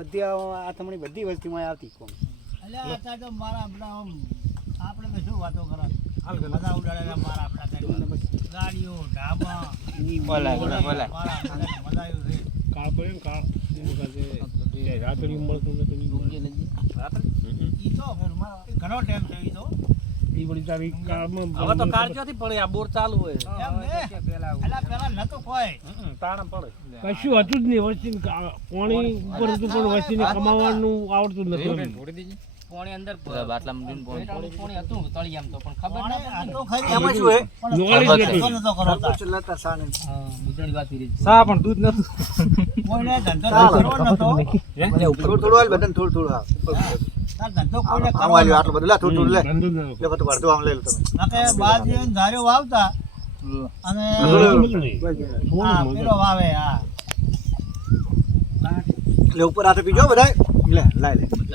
બધી આ તમારી બધી વસ્તીમાં આવતી કોમ અલ્યા આ તો મારા આપણા આપણે તો શું વાતો કરો મજા ઉડાડે મારા આપણા ગાડીઓ ઢાબા બોલા મજા આવ્યું છે કાળ પડે ને કાળ રાતડી મળતું નથી ઈ તો ઘણો ટાઈમ થયો ઈ તો એ બધી તારી કાળમાં હવે તો કાળ ક્યાંથી પડે આ બોર ચાલુ હોય એમ ને અલ્યા પેલા નતો કોઈ તાણા પડે કશું હતું જ નહીં વસ્તી પાણી ઉપર હતું પણ વસ્તીને કમાવાનું આવડતું નથી પાણી અંદર બાટલા મૂકીને પાણી હતું તળિયામ તો પણ ખબર આ ના તો ખાલી એમાં શું હે નોલેજ નથી નતો કરાવતા ચલાતા સાને મુદ્દાની વાત કરી સા પણ દૂધ નતું કોઈને ધંધો કરવો નતો થોડું હાલ બધાને થોડું હા તાર ધંધો કોઈને આમ કરવો આલ્યો આટલું બધું લા થોડું લે ધંધો ન લે બધું અડધું આમ લઈ લો તમે નકે બાજી ધાર્યો વાવતા અને હા પેલો વાવે હા લે ઉપર હાથે પીજો બધાય લે લાય લે